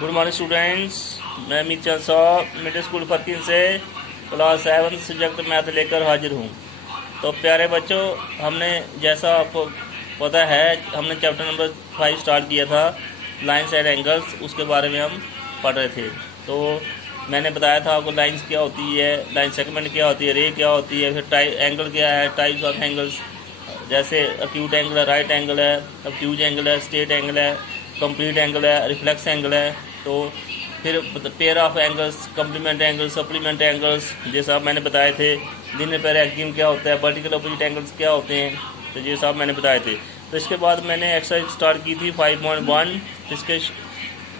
Good morning students. मैं मीर चंद साहब middle school फरकिन से क्लास 7 सब्जेक्ट मैथ लेकर हाजिर हूँ। तो प्यारे बच्चों, हमने जैसा आपको पता है हमने चैप्टर नंबर 5 स्टार्ट किया था, लाइन साइड एंगल्स, उसके बारे में हम पढ़ रहे थे। तो मैंने बताया था आपको लाइंस क्या होती है, लाइन सेगमेंट क्या होती है, रे क्या होती है, फिर एंगल क्या है, टाइप्स ऑफ एंगल्स, जैसे अक्यूट एंगल है, राइट एंगल है, ऑब्ट्यूज एंगल है, स्ट्रेट एंगल है, कंप्लीट एंगल है, रिफ्लेक्स एंगल है। तो फिर pair of angles, complement angles, supplement angles, जैसा आप मैंने बताए थे। लिनियर पेयर एक्सियम क्या होता है, वर्टिकल अपोजिट एंगल्स क्या होते हैं, तो ये सब मैंने बताए थे। तो इसके बाद मैंने एक्सरसाइज स्टार्ट की थी 5.1, जिसके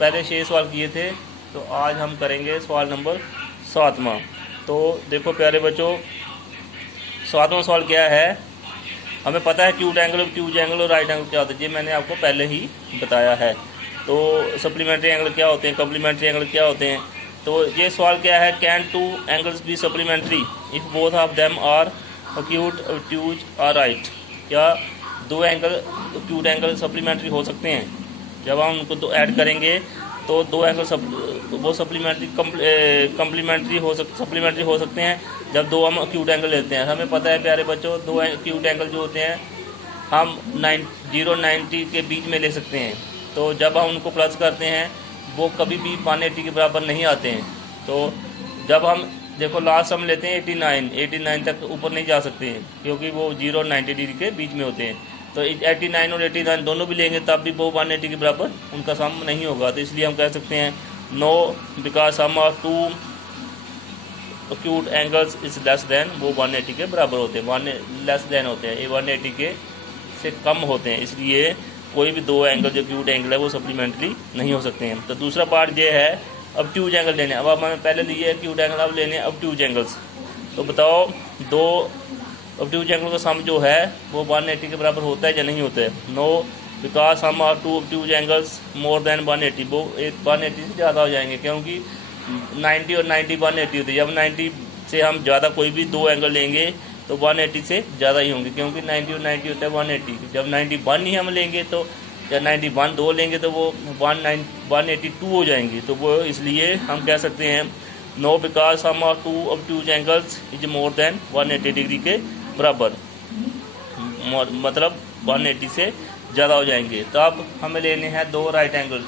पहले 6 सवाल किए थे। तो आज हम करेंगे सवाल नंबर 7वां। तो देखो प्यारे बच्चों, 7वां सवाल क्या है। हमें पता है एक्यूट एंगल, ऑब्ट्यूज एंगल और राइट एंगल क्या होता है, ये मैंने आपको पहले ही बताया है। तो सप्लीमेंट्री एंगल क्या होते हैं, कम्प्लीमेंट्री एंगल क्या होते हैं। तो ये सवाल क्या है, can two angles be supplementary if both of them are acute, obtuse और राइट। क्या दो एंगल एक्यूट एंगल सप्लीमेंट्री हो सकते हैं? जब हम उनको दो ऐड करेंगे तो दो एंगल वो सप्लीमेंट्री हो सकते हैं जब दो हम एक्यूट एंगल लेते हैं। हमें पता है प्यारे बच्चों, दो एक्यूट एंगल जो होते हैं हम 0-90 के बीच में ले सकते हैं। तो जब हम उनको प्लस करते हैं वो कभी भी 180 के बराबर नहीं आते हैं। तो जब हम देखो लास्ट हम लेते हैं 89 तक ऊपर नहीं जा सकते हैं, क्योंकि वो 0-90 डिग्री के बीच में होते हैं। तो 89 और 89 दोनों भी लेंगे तब भी वो 180 के बराबर उनका सम नहीं होगा। तो इसलिए हम कह सकते हैं no, because sum of two acute angles is less than, वो 180 के बराबर होते हैं, लेस देन होते हैं, ये 180 के से कम होते हैं। इसलिए कोई भी दो एंगल जो एक्यूट एंगल है वो सप्लीमेंट्री नहीं हो सकते हैं। तो दूसरा पार्ट ये है ऑब्ट्यूज एंगल लेने। अब हमने पहले लिए एक्यूट एंगल, अब लेने ऑब्ट्यूज एंगल्स। तो बताओ दो ऑब्ट्यूज एंगल का सम जो है वो 180 के बराबर होता है या नहीं होता है? No, because sum of two obtuse angles more than 180, वो 180 से ज़्यादा हो जाएंगे, क्योंकि 90 और 90 180 होती है। जब 90 से हम ज़्यादा कोई भी दो एंगल लेंगे तो 180 से ज़्यादा ही होंगे, क्योंकि 90 और 90 होता है 180। जब 91 ही हम लेंगे तो, या 91 दो लेंगे तो वो 182 हो जाएंगी। तो वो इसलिए हम कह सकते हैं no, because sum of two obtuse angles is more than 180 degree के बराबर, मतलब 180 से ज़्यादा हो जाएंगे। तो अब हमें लेने हैं दो राइट एंगल्स।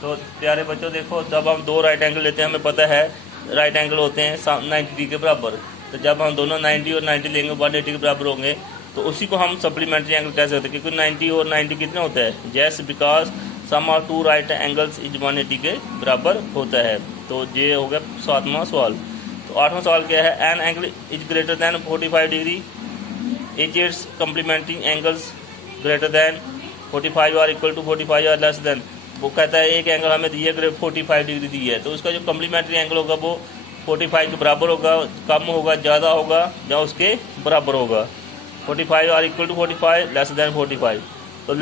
तो प्यारे बच्चों देखो, जब हम दो राइट एंगल लेते हैं हमें पता है राइट एंगल होते हैं 90 डिग्री के बराबर। तो जब हम दोनों 90 और 90 लेंगे 180 के बराबर होंगे, तो उसी को हम सप्लीमेंट्री एंगल कह सकते हैं, क्योंकि 90 और 90 कितना होता है, जैस because sum of two right angles is 180 के बराबर होता है। तो ये हो गया 7वां सवाल। तो 8वां सवाल क्या है, an angle is greater than 45 डिग्री is its complementary angles greater than 45 और इक्वल टू 45 और लेस देन। वो कहता है एक एंगल हमें दी है 45 डिग्री दी है, तो उसका जो कम्प्लीमेंट्री एंगल होगा वो 45 के बराबर होगा, कम होगा, ज़्यादा होगा या उसके बराबर होगा। 45 और इक्वल टू 45 लेस देन 45। तो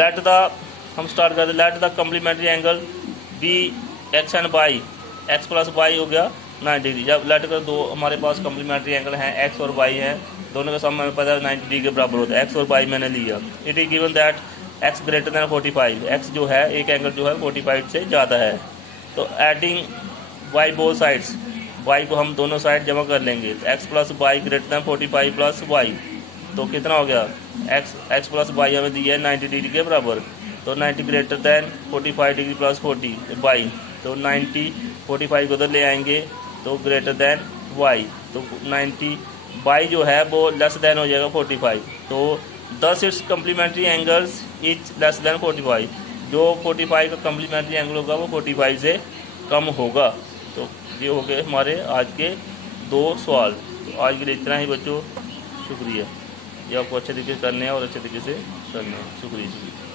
हम स्टार्ट करते, let the complementary angle be X and Y, X plus Y हो गया 90 डिग्री। जब लेट कर दो हमारे पास कम्प्लीमेंट्री एंगल हैं, एक्स और वाई हैं, दोनों का सम हमें पता है 90 डिग्री के बराबर होता है। एक्स और वाई मैंने लिया। It is given that x greater than 45, x जो है एक एंगल जो है 45 से ज़्यादा है। तो adding Y both sides, Y को हम दोनों साइड जमा कर लेंगे। X plus Y greater than 45 plus Y, तो कितना हो गया, एक्स प्लस वाई हमें दी है 90 डिग्री के बराबर। तो 90 greater than 45 degree plus 40 Y, तो 90 45 को उधर ले आएंगे तो ग्रेटर दैन वाई। तो 90 वाई जो है वो लेस दैन हो जाएगा 45। तो 10 its complementary angles is less than 45, जो 45 का कम्प्लीमेंट्री एंगल होगा वो 45 से कम होगा। तो ये हो गए हमारे आज के दो सवाल। तो आज के लिए इतना ही बच्चों, शुक्रिया। ये आपको अच्छे तरीके से करने हैं और अच्छे तरीके से करने हैं। शुक्रिया।